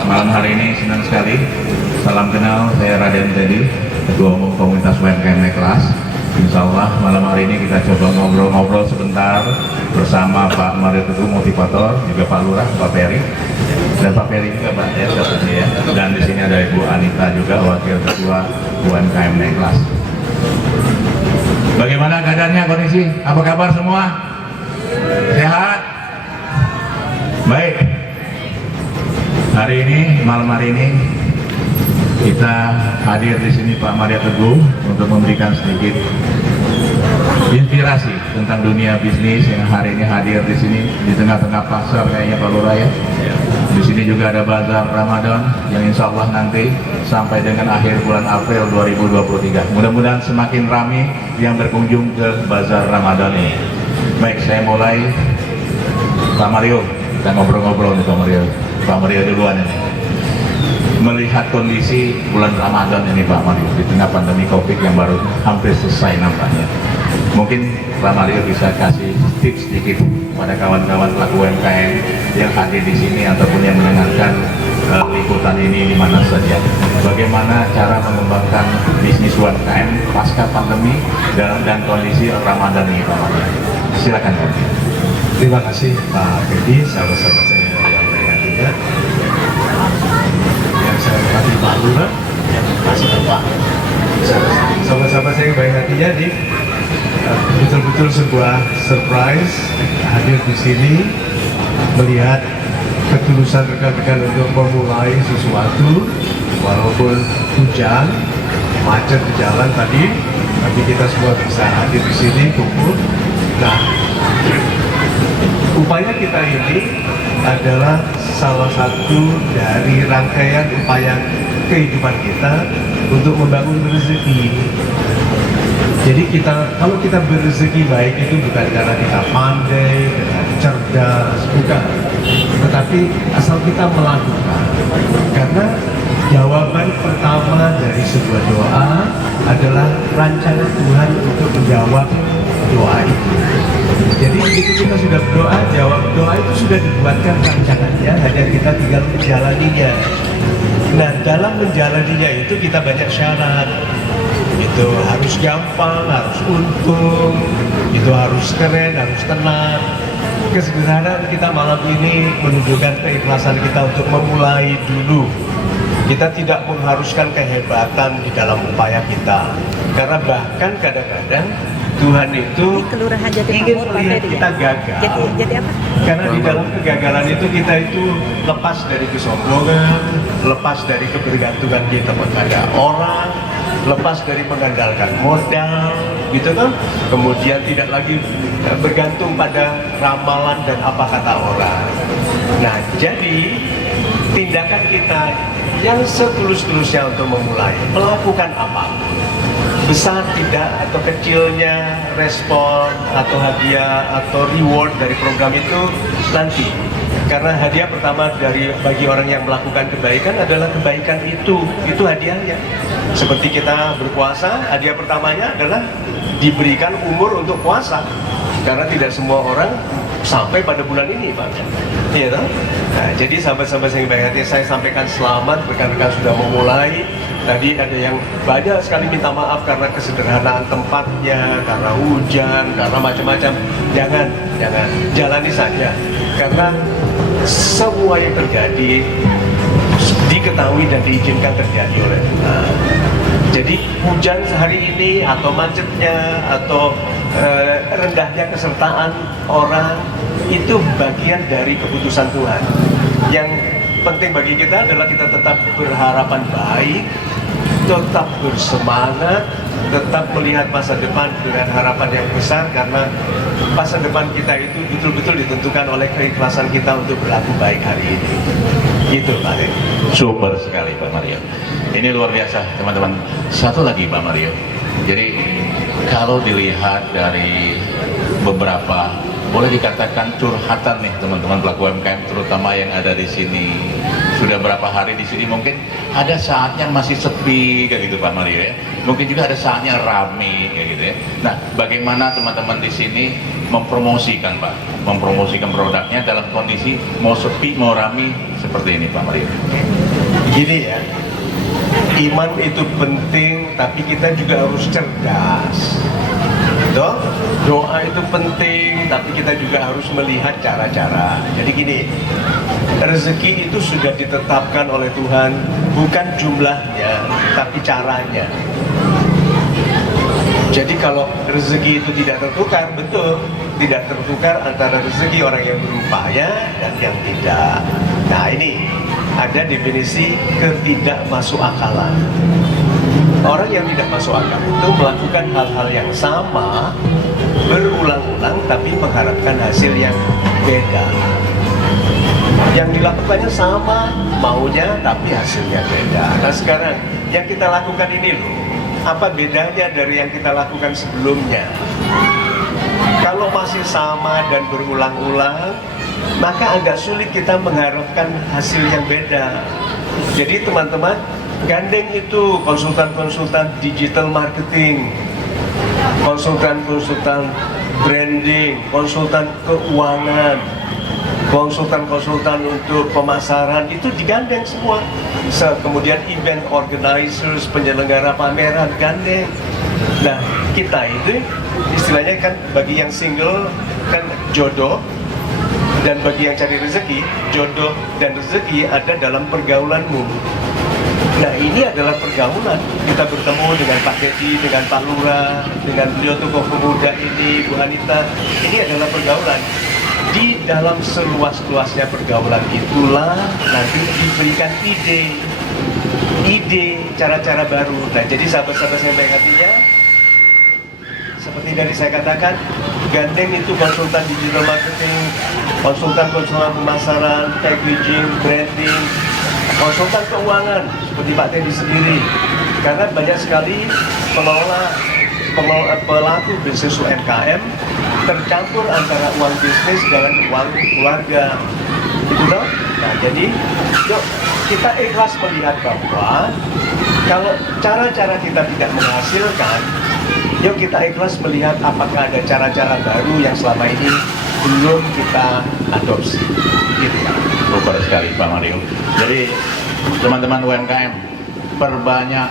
malam hari ini senang sekali. Salam kenal, saya Raden Teddy, Ketua Umum Komunitas UMKM Naik Kelas. Insya Allah malam hari ini kita coba ngobrol-ngobrol sebentar bersama Pak Mario Teguh, motivator, juga Pak Lurah, Pak Peri, dan Pak Peri juga Pak ya, ya. Dan di sini ada Ibu Anita juga, Wakil Ketua UMKM Naik Kelas. Bagaimana keadaannya, kondisi? Apa kabar semua? Sehat? Baik. Hari ini, malam hari ini kita hadir di sini Pak Mario Teguh untuk memberikan sedikit inspirasi tentang dunia bisnis yang hari ini hadir di sini di tengah-tengah pasar kayaknya Pak Lurah ya. Di sini juga ada bazar Ramadan yang insya Allah nanti sampai dengan akhir bulan April 2023. Mudah-mudahan semakin ramai yang berkunjung ke bazar Ramadan ini. Baik, saya mulai Pak Mario. Kita ngobrol-ngobrol nih Pak Mario. Pak Mario duluan ini. Melihat kondisi bulan Ramadan ini Pak Mario di tengah pandemi Covid yang baru hampir selesai nampaknya, mungkin Pak Mario bisa kasih tips sedikit pada kawan-kawan pelaku UMKM yang hadir di sini ataupun yang mendengarkan liputan ini di mana saja. Bagaimana cara mengembangkan bisnis UMKM pasca pandemi dan kondisi Ramadan ini Pak Mario. Silakan Pak. Terima kasih Pak Teddy, sahabat-sahabat saya yang saya juga. Saya hormati Pak Lurah, kasih Pak. Sahabat-sahabat saya yang baik hatinya nih, betul-betul sebuah surprise hadir di sini melihat ketulusan rekan-rekan untuk memulai sesuatu walaupun hujan, macet di jalan tadi, tapi kita semua bisa hadir di sini kumpul. Nah, upaya kita ini adalah salah satu dari rangkaian upaya kehidupan kita untuk membangun rezeki. Jadi kalau kita berrezeki baik itu bukan karena kita pandai, dengan cerdas, bukan. Tetapi asal kita melakukan. Karena jawaban pertama dari sebuah doa adalah rancangan Tuhan untuk menjawab doa itu. Jadi begitu kita sudah berdoa, jawab doa itu sudah dibuatkan rancangannya, hanya kita tinggal menjalaninya. Nah, dalam menjalaninya itu kita banyak syarat. Itu harus gampang, harus untung, itu harus keren, harus tenang. Kesederhanaan kita malam ini menunjukkan keikhlasan kita untuk memulai dulu. Kita tidak mengharuskan kehebatan di dalam upaya kita. Karena bahkan kadang-kadang Tuhan itu ingin melihat kita gagal. Jadi apa? Karena di dalam kegagalan itu kita itu lepas dari kesombongan, lepas dari kebergantungan kita kepada orang, lepas dari mengandalkan modal, gitu kan? Kemudian tidak lagi bergantung pada ramalan dan apa kata orang. Nah, jadi tindakan kita yang setulus-tulusnya untuk memulai, melakukan apa? Besar tidak atau kecilnya respon atau hadiah atau reward dari program itu nanti. Karena hadiah pertama bagi orang yang melakukan kebaikan adalah kebaikan itu hadiahnya. Seperti kita berpuasa, hadiah pertamanya adalah diberikan umur untuk puasa. Karena tidak semua orang sampai pada bulan ini Pak. Iya toh? Nah, jadi sahabat-sahabat yang baik hati, saya sampaikan selamat rekan-rekan sudah memulai. Tadi ada yang banyak sekali minta maaf karena kesederhanaan tempatnya, karena hujan, karena macam-macam. Jangan, jalani saja. Karena semua yang terjadi diketahui dan diizinkan terjadi oleh Tuhan. Jadi hujan sehari ini atau macetnya atau rendahnya kesertaan orang itu bagian dari keputusan Tuhan. Yang penting bagi kita adalah kita tetap berharapan baik, tetap bersemangat, tetap melihat masa depan dengan harapan yang besar, karena masa depan kita itu betul-betul ditentukan oleh keikhlasan kita untuk berlaku baik hari ini. Gitu Pak. Super sekali Pak Mario. Ini luar biasa teman-teman. Satu lagi Pak Mario. Jadi kalau dilihat dari beberapa, boleh dikatakan curhatan nih teman-teman pelaku UMKM, terutama yang ada di sini. Sudah berapa hari di sini, mungkin ada saatnya masih sepi kayak gitu Pak Mario ya. Mungkin juga ada saatnya rame kayak gitu ya. Nah, bagaimana teman-teman di sini mempromosikan Pak, mempromosikan produknya dalam kondisi mau sepi mau rame seperti ini Pak Mario. Gini ya, iman itu penting, tapi kita juga harus cerdas. Toh, doa itu penting, tapi kita juga harus melihat cara-cara. Jadi gini, rezeki itu sudah ditetapkan oleh Tuhan, bukan jumlahnya, tapi caranya. Jadi kalau rezeki itu tidak tertukar, betul, tidak tertukar antara rezeki orang yang berupaya dan yang tidak. Nah ini ada definisi ketidakmasukakalan. Orang yang tidak masuk akal itu melakukan hal-hal yang sama berulang-ulang tapi mengharapkan hasil yang beda. Yang dilakukannya sama maunya tapi hasilnya beda. Nah sekarang yang kita lakukan ini loh, apa bedanya dari yang kita lakukan sebelumnya? Kalau masih sama dan berulang-ulang, maka agak sulit kita mengharapkan hasil yang beda. Jadi teman-teman, gandeng itu konsultan-konsultan digital marketing, konsultan-konsultan branding, konsultan keuangan, konsultan-konsultan untuk pemasaran, itu digandeng semua. Kemudian event organizers, penyelenggara pameran, gandeng. Nah, kita itu istilahnya kan bagi yang single kan jodoh, dan bagi yang cari rezeki, jodoh dan rezeki ada dalam pergaulanmu. Nah ini adalah pergaulan. Kita bertemu dengan Pak Dedi, dengan Pak Lurah, dengan beliau tokoh pemuda ini, Bu Anita. Ini adalah pergaulan. Di dalam seluas-luasnya pergaulan itulah nanti diberikan ide, cara-cara baru. Nah jadi sahabat-sahabat saya baik hatinya, seperti dari saya katakan, gandeng itu konsultan digital marketing, konsultan pemasaran, packaging, branding, konsultan keuangan seperti Pak Teddy sendiri. Karena banyak sekali pelaku bisnis UMKM tercampur antara uang bisnis dengan uang keluarga. Itu toh? Nah, jadi yuk kita ikhlas melihat bahwa kalau cara-cara kita tidak menghasilkan, yuk kita ikhlas melihat apakah ada cara-cara baru yang selama ini belum kita adopsi. Gitu ya. Super sekali Pak Mario. Jadi teman-teman UMKM, perbanyak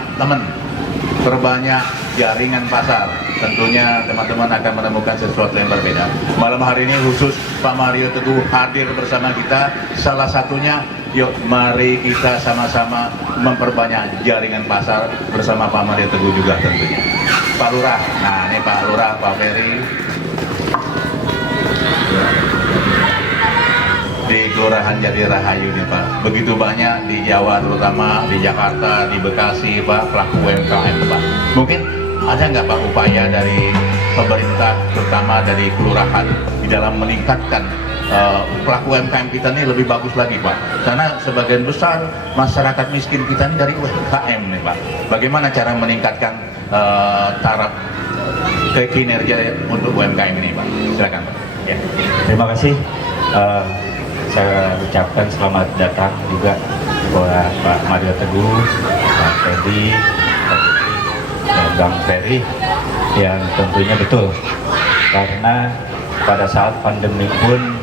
jaringan pasar. Tentunya teman-teman akan menemukan sesuatu yang berbeda. Malam hari ini khusus Pak Mario Teguh hadir bersama kita. Salah satunya, yuk mari kita sama-sama memperbanyak jaringan pasar bersama Pak Mario Teguh juga tentunya. Pak Lurah, nah ini Pak Lurah, Pak Ferry di Kelurahan Jati Rahayu nih Pak. Begitu banyak di Jawa, terutama di Jakarta, di Bekasi Pak, pelaku UMKM Pak. Mungkin ada nggak Pak upaya dari pemerintah, terutama dari kelurahan, di dalam meningkatkan pelaku UMKM kita ini lebih bagus lagi Pak? Karena sebagian besar masyarakat miskin kita ini dari UMKM nih Pak. Bagaimana cara meningkatkan taraf kinerja untuk UMKM ini Pak? Silakan Pak. Ya, terima kasih. Saya ucapkan selamat datang juga buat Pak Mario Teguh, Pak Teddy, dan Bang Ferry, yang tentunya betul karena pada saat pandemi pun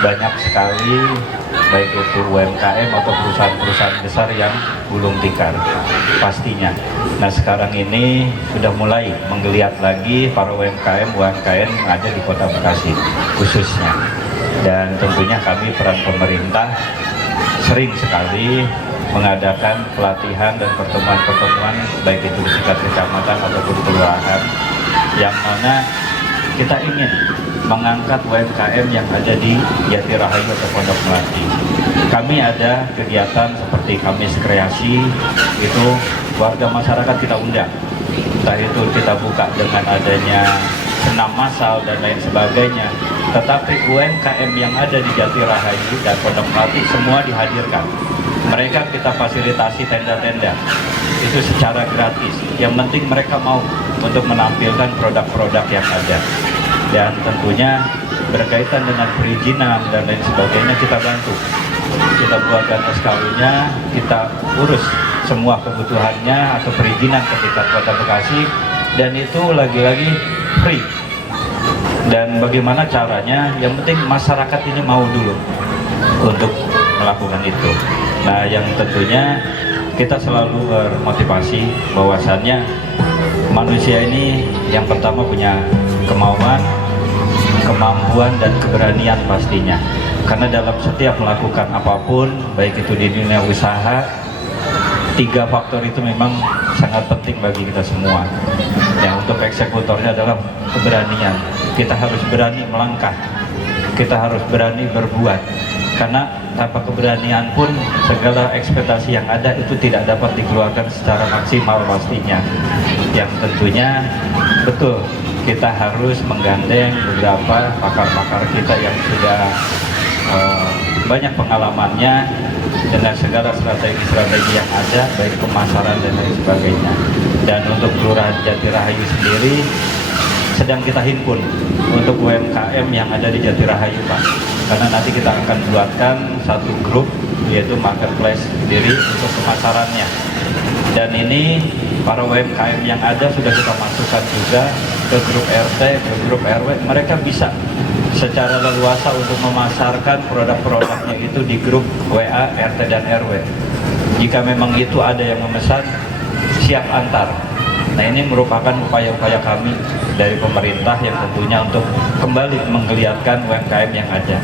banyak sekali baik itu UMKM atau perusahaan-perusahaan besar yang gulung tikar pastinya. Nah sekarang ini sudah mulai menggeliat lagi para UMKM yang ada di Kota Bekasi khususnya. Dan tentunya kami peran pemerintah sering sekali mengadakan pelatihan dan pertemuan-pertemuan baik itu di tingkat kecamatan ataupun kelurahan, yang mana kita ingin mengangkat UMKM yang ada di Jati Rahayu atau Pondok Melati. Kami ada kegiatan seperti Kamis Kreasi, itu warga masyarakat kita undang, entah itu kita buka dengan adanya senam massal dan lain sebagainya, tetapi UMKM yang ada di Jati Rahayu dan Pondok Melati semua dihadirkan. Mereka kita fasilitasi tenda-tenda itu secara gratis. Yang penting mereka mau untuk menampilkan produk-produk yang ada, dan tentunya berkaitan dengan perizinan dan lain sebagainya kita bantu. Kita buatkan SKU-nya, kita urus semua kebutuhannya atau perizinan ke tingkat Kota Bekasi, dan itu lagi-lagi free. Dan bagaimana caranya? Yang penting masyarakat ini mau dulu untuk melakukan itu. Nah, yang tentunya kita selalu bermotivasi bahwasannya manusia ini yang pertama punya kemauan, kemampuan, dan keberanian pastinya. Karena dalam setiap melakukan apapun, baik itu di dunia usaha, 3 faktor itu memang sangat penting bagi kita semua. Yang untuk eksekutornya adalah keberanian. Kita harus berani melangkah, kita harus berani berbuat. Karena tanpa keberanian pun segala ekspektasi yang ada itu tidak dapat dikeluarkan secara maksimal pastinya. Yang tentunya betul kita harus menggandeng beberapa pakar-pakar kita yang sudah banyak pengalamannya dengan segala strategi-strategi yang ada, baik pemasaran dan lain sebagainya. Dan untuk Kelurahan Jatirahayu sendiri sedang kita himpun untuk UMKM yang ada di Jatirahayu, Pak. Karena nanti kita akan buatkan satu grup, yaitu marketplace sendiri untuk pemasarannya. Dan ini para UMKM yang ada sudah kita masukkan juga ke grup RT, ke grup RW. Mereka bisa secara leluasa untuk memasarkan produk-produknya itu di grup WA, RT, dan RW. Jika memang itu ada yang memesan, siap antar. Nah, ini merupakan upaya-upaya kami dari pemerintah yang tentunya untuk kembali menggeliatkan UMKM yang ada.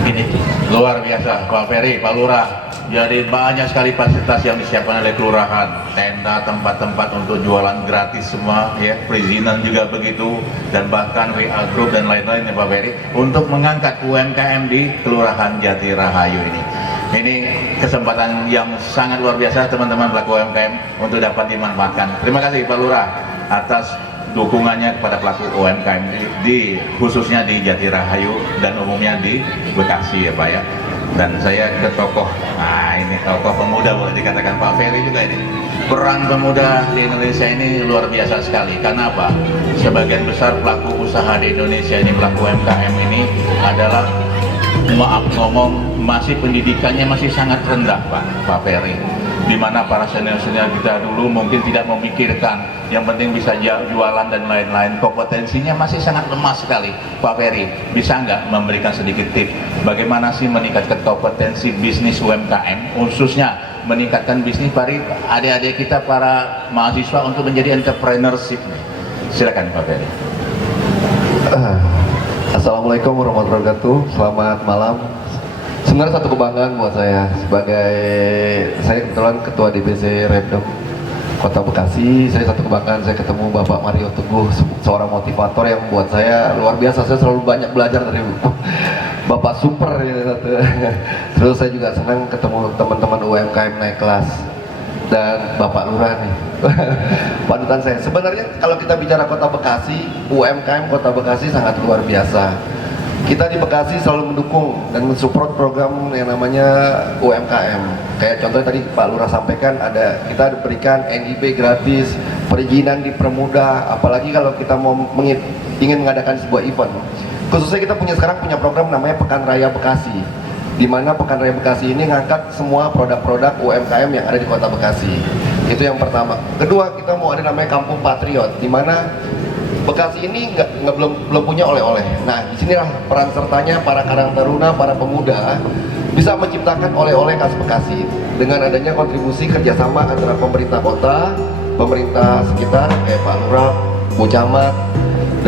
Mungkin itu. Luar biasa Pak Ferry, Pak Lurah. Jadi banyak sekali fasilitas yang disiapkan oleh kelurahan, tenda, tempat-tempat untuk jualan gratis semua, ya, perizinan juga begitu, dan bahkan WA group dan lain-lain ya Pak Ferry, untuk mengangkat UMKM di Kelurahan Jatirahayu ini. Ini kesempatan yang sangat luar biasa teman-teman pelaku UMKM untuk dapat dimanfaatkan. Terima kasih Pak Lurah atas dukungannya kepada pelaku UMKM khususnya di Jatirahayu dan umumnya di Bekasi ya Pak ya. Dan saya ke tokoh, nah ini tokoh pemuda boleh dikatakan Pak Ferry juga ini. Peran pemuda di Indonesia ini luar biasa sekali. Karena apa? Sebagian besar pelaku usaha di Indonesia ini, pelaku UMKM ini adalah, maaf ngomong, masih pendidikannya masih sangat rendah Pak Ferry. Dimana para senior-senior kita dulu mungkin tidak memikirkan, yang penting bisa jualan dan lain-lain. Kompetensinya masih sangat lemah sekali. Pak Ferry, bisa nggak memberikan sedikit tips bagaimana sih meningkatkan kompetensi bisnis UMKM, khususnya meningkatkan bisnis para adik-adik kita, para mahasiswa untuk menjadi entrepreneurship? Silakan Pak Ferry. Assalamualaikum warahmatullahi wabarakatuh. Selamat malam. Sebenarnya satu kebanggaan buat saya sebagai saya kebetulan ketua DPC Repdom Kota Bekasi. Saya satu kebanggaan saya ketemu Bapak Mario Teguh, seorang motivator yang buat saya luar biasa. Saya selalu banyak belajar dari Bapak Super gitu. Terus saya juga senang ketemu teman-teman UMKM naik kelas dan Bapak Lurah nih. Panutan saya. Sebenarnya kalau kita bicara Kota Bekasi, UMKM Kota Bekasi sangat luar biasa. Kita di Bekasi selalu mendukung dan mensupport program yang namanya UMKM. Kayak contohnya tadi Pak Lurah sampaikan, kita berikan NIB gratis, perizinan dipermudah, apalagi kalau kita mau ingin mengadakan sebuah event. Khususnya kita sekarang punya program namanya Pekan Raya Bekasi, di mana Pekan Raya Bekasi ini ngangkat semua produk-produk UMKM yang ada di Kota Bekasi. Itu yang pertama. Kedua, kita mau ada namanya Kampung Patriot, di mana Bekasi ini belum punya oleh-oleh. Nah, disinilah peran sertanya para karang taruna, para pemuda bisa menciptakan oleh-oleh khas Bekasi dengan adanya kontribusi kerjasama antara pemerintah kota, pemerintah sekitar kayak Pak Lurah, Bu Camat,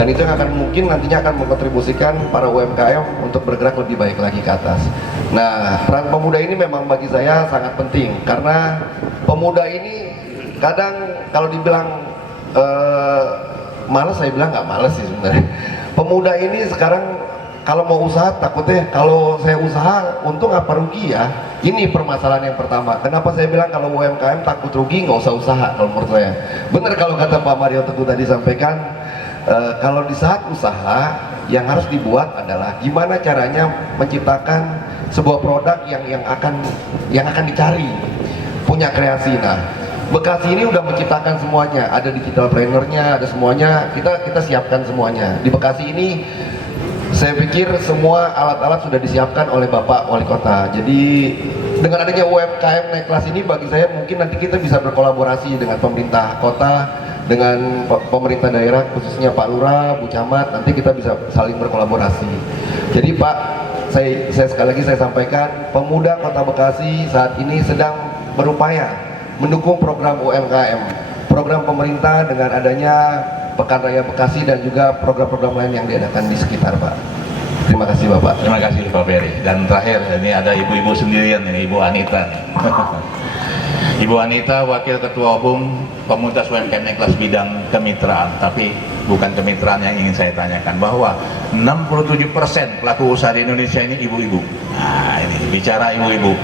dan itu yang akan mungkin nantinya akan mengkontribusikan para UMKM untuk bergerak lebih baik lagi ke atas. Nah, peran pemuda ini memang bagi saya sangat penting karena pemuda ini kadang kalau dibilang malas, saya bilang nggak malas sih sebenarnya. Pemuda ini sekarang kalau mau usaha takutnya kalau saya usaha untung apa rugi ya. Ini permasalahan yang pertama. Kenapa saya bilang kalau UMKM takut rugi nggak usah usaha kalau menurut saya. Benar kalau kata Pak Mario Teguh tadi sampaikan, kalau di saat usaha yang harus dibuat adalah gimana caranya menciptakan sebuah produk yang akan dicari, punya kreasi. Nah, Bekasi ini udah menciptakan semuanya, ada digital plannernya, ada semuanya, kita siapkan semuanya. Di Bekasi ini saya pikir semua alat-alat sudah disiapkan oleh Bapak Wali Kota. Jadi dengan adanya UMKM naik kelas ini bagi saya mungkin nanti kita bisa berkolaborasi dengan pemerintah kota, dengan pemerintah daerah khususnya Pak Lurah, Bu Camat, nanti kita bisa saling berkolaborasi. Jadi Pak, saya sekali lagi saya sampaikan, pemuda Kota Bekasi saat ini sedang berupaya mendukung program UMKM, program pemerintah dengan adanya Pekan Raya Bekasi dan juga program-program lain yang diadakan di sekitar, Pak. Terima kasih, Bapak. Terima kasih Pak Ferry. Dan terakhir ini ada ibu-ibu sendirian ini, Ibu Anita. Ibu Anita, Wakil Ketua Umum Komunitas UMKM kelas bidang kemitraan. Tapi bukan kemitraan yang ingin saya tanyakan, bahwa 67% pelaku usaha di Indonesia ini ibu-ibu. Nah, ini bicara ibu-ibu.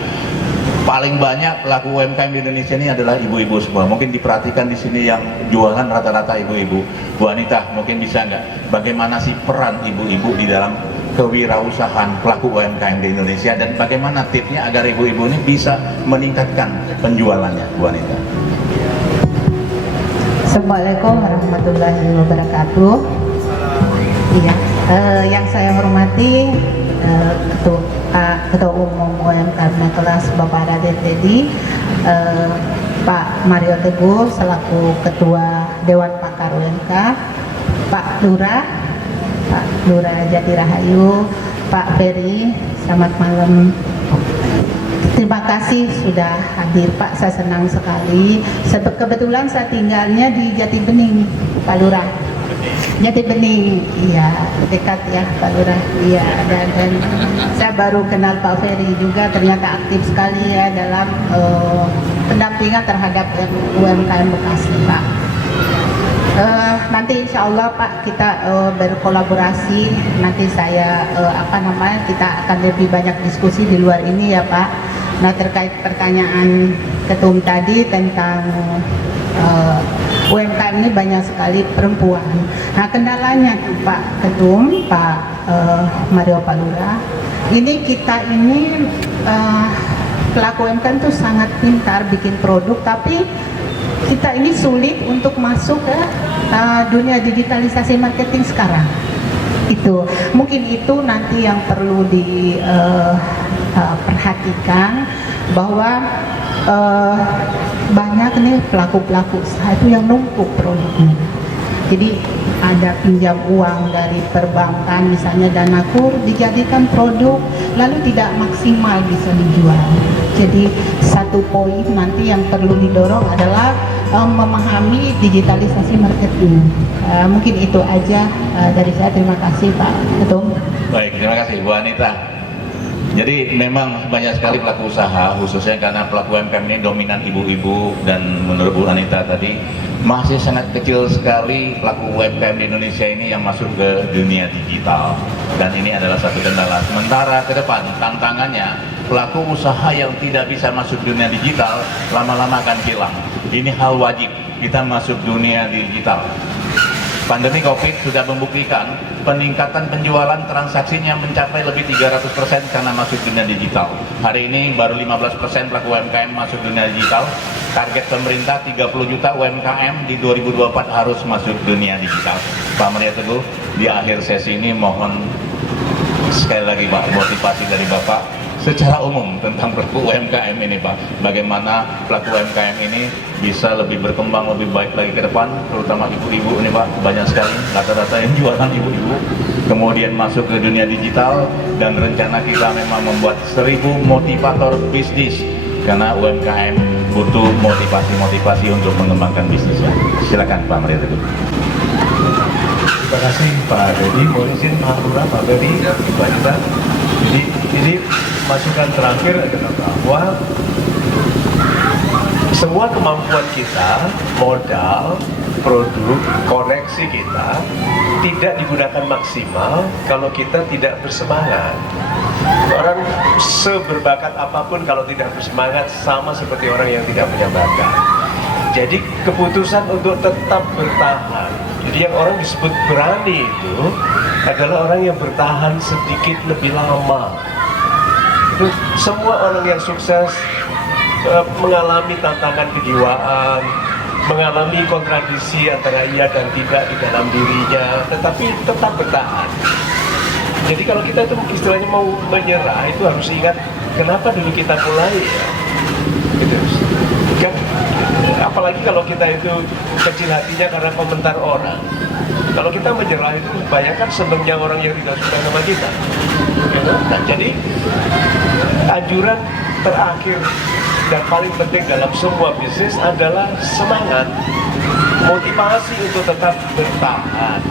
Paling banyak pelaku UMKM di Indonesia ini adalah ibu-ibu semua. Mungkin diperhatikan di sini yang jualan rata-rata ibu-ibu. Bu Anita, mungkin bisa nggak bagaimana sih peran ibu-ibu di dalam kewirausahaan pelaku UMKM di Indonesia, dan bagaimana tipsnya agar ibu-ibu ini bisa meningkatkan penjualannya, Bu Anita? Assalamualaikum warahmatullahi wabarakatuh. Iya, yang saya hormati Ketua Umum UMKM kelas Bapak Raden Teddy, Pak Mario Teguh selaku Ketua Dewan Pakar UMK, Pak Lurah Jati Rahayu, Pak Ferry, selamat malam. Terima kasih sudah hadir, Pak. Saya senang sekali. Kebetulan saya tinggalnya di Jati Bening, Pak Lurah. Jati Bening, iya, dekat ya Pak Lurah. Iya, dan saya baru kenal Pak Ferry juga, ternyata aktif sekali ya dalam pendampingan terhadap UMKM Bekasi, Pak. Nanti insya Allah Pak kita berkolaborasi. Nanti saya kita akan lebih banyak diskusi di luar ini ya Pak. Nah, terkait pertanyaan ketum tadi tentang UMKM ini banyak sekali perempuan. Nah, kendalanya Pak Ketum, Pak Mario Palura, ini kita ini pelaku UMKM itu sangat pintar bikin produk, tapi kita ini sulit untuk masuk ke dunia digitalisasi marketing sekarang. Itu mungkin itu nanti yang perlu diperhatikan, bahwa banyak nih pelaku-pelaku usaha itu yang numpuk produknya. Jadi ada pinjam uang dari perbankan, misalnya dana kur, dijadikan produk lalu tidak maksimal bisa dijual. Jadi satu poin nanti yang perlu didorong adalah memahami digitalisasi marketing. Mungkin itu aja dari saya. Terima kasih Pak Ketum. Baik, terima kasih Bu Anita. Jadi memang banyak sekali pelaku usaha, khususnya karena pelaku UMKM ini dominan ibu-ibu, dan menurut Bu Anita tadi masih sangat kecil sekali pelaku UMKM di Indonesia ini yang masuk ke dunia digital, dan ini adalah satu kendala. Sementara ke depan tantangannya, pelaku usaha yang tidak bisa masuk dunia digital lama-lama akan hilang. Ini hal wajib kita masuk dunia digital. Pandemi Covid sudah membuktikan peningkatan penjualan transaksinya mencapai lebih 300% karena masuk dunia digital. Hari ini baru 15% pelaku UMKM masuk dunia digital. Target pemerintah 30 juta UMKM di 2024 harus masuk dunia digital. Pak Maria Teguh, di akhir sesi ini mohon sekali lagi Pak, motivasi dari Bapak secara umum tentang pelaku UMKM ini Pak. Bagaimana pelaku UMKM ini bisa lebih berkembang lebih baik lagi ke depan, terutama ibu-ibu ini Pak. Banyak sekali rata-rata yang jualan ibu-ibu, kemudian masuk ke dunia digital, dan rencana kita memang membuat 1000 motivator bisnis, karena UMKM butuh motivasi-motivasi untuk mengembangkan bisnisnya. Silakan Pak Maria Teguh. Terima kasih Pak Dedi. Mohon izin Pak Lurah, Pak Ferry, Ibu Anita. Jadi ini masukan terakhir adalah bahwa semua kemampuan kita, modal, produk, koneksi kita tidak digunakan maksimal kalau kita tidak bersemangat. Orang seberbakat apapun kalau tidak bersemangat sama seperti orang yang tidak punya bakat. Jadi keputusan untuk tetap bertahan. Jadi yang orang disebut berani itu adalah orang yang bertahan sedikit lebih lama. Itu semua orang yang sukses mengalami tantangan kejiwaan, mengalami kontradiksi antara iya dan tidak di dalam dirinya, tetapi tetap bertahan. Jadi kalau kita itu istilahnya mau menyerah, itu harus ingat kenapa dulu kita mulai ya. Gitu. Kan, apalagi kalau kita itu kecil hatinya karena komentar orang. Kalau kita menyerah itu bayangkan senangnya orang yang tidak suka sama kita. Nah, jadi anjuran terakhir dan paling penting dalam semua bisnis adalah semangat, motivasi untuk tetap bertahan.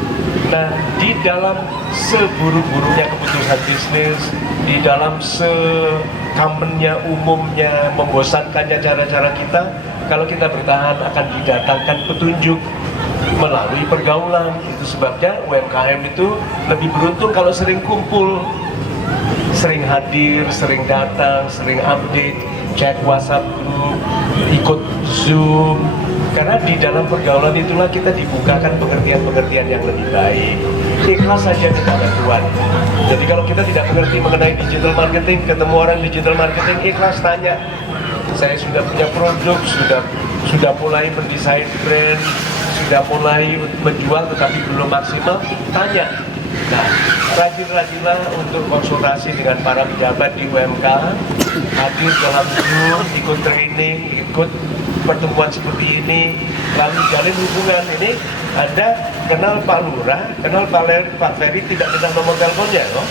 Nah, di dalam seburuk-buruknya keputusan bisnis, di dalam sekamennya, umumnya, membosankannya cara-cara kita, kalau kita bertahan akan didatangkan petunjuk melalui pergaulan. Itu sebabnya UMKM itu lebih beruntung kalau sering kumpul, sering hadir, sering datang, sering update, cek WhatsApp group, ikut Zoom. Karena di dalam pergaulan itulah kita dibukakan pengertian-pengertian yang lebih baik. Ikhlas saja kita bantuan. Jadi kalau kita tidak mengerti mengenai digital marketing, ketemu orang digital marketing, ikhlas tanya. Saya sudah punya produk, sudah mulai mendesain brand, sudah mulai menjual tetapi belum maksimal, tanya. Nah, rajin-rajinlah untuk konsultasi dengan para pejabat di UMK, hadir dalam Zoom, ikut training, ikut pertemuan seperti ini, lalu jalin hubungan. Ini Anda kenal Pak Lurah, kenal Pak Ferry, tidak minta nomor teleponnya loh.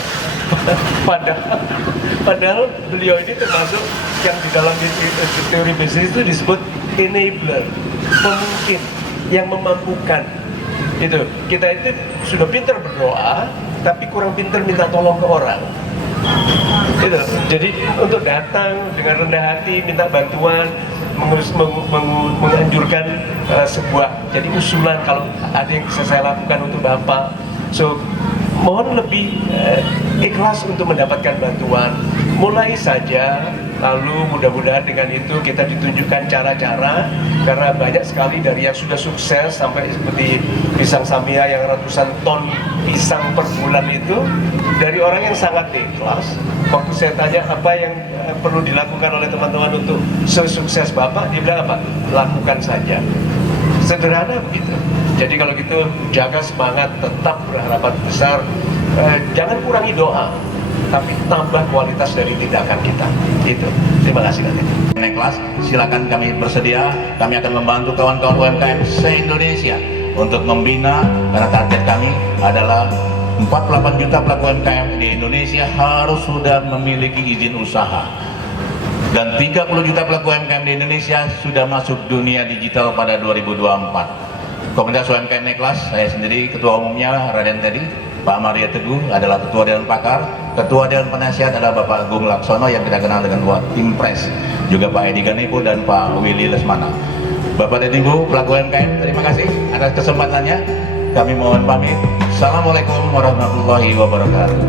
Padahal beliau ini termasuk yang di dalam teori bisnis itu disebut enabler, pemungkin, yang memampukan. Itu kita itu sudah pintar berdoa, tapi kurang pintar minta tolong ke orang. Itu. Jadi untuk datang dengan rendah hati, minta bantuan, menganjurkan sebuah jadi usulan kalau ada yang bisa saya lakukan untuk Bapak. So mohon lebih ikhlas untuk mendapatkan bantuan. Mulai saja, lalu mudah-mudahan dengan itu kita ditunjukkan cara-cara, karena banyak sekali dari yang sudah sukses sampai seperti pisang Samia yang ratusan ton pisang per bulan itu dari orang yang sangat ikhlas. Waktu saya tanya apa yang perlu dilakukan oleh teman-teman untuk sesukses Bapak, dia bilang apa? Lakukan saja. Sederhana begitu. Jadi kalau gitu jaga semangat, tetap berharapan besar, jangan kurangi doa, tapi tambah kualitas dari tindakan kita. Itu. Terima kasih nanti. Naik kelas, silakan kami bersedia. Kami akan membantu kawan-kawan UMKM se-Indonesia untuk membina, karena target kami adalah 48 juta pelaku UMKM di Indonesia harus sudah memiliki izin usaha. Dan 30 juta pelaku UMKM di Indonesia sudah masuk dunia digital pada 2024. Komunitas UMKM Naik Kelas, saya sendiri ketua umumnya Raden Teddy, Pak Mario Teguh adalah ketua Dewan Pakar, ketua Dewan Penasihat adalah Bapak Agung Laksono yang kita kenal dengan Impres, juga Pak Edi Ganepo dan Pak Willy Lesmana. Bapak dan Ibu pelaku UMKM, terima kasih atas kesempatannya. Kami mohon pamit. Assalamualaikum warahmatullahi wabarakatuh.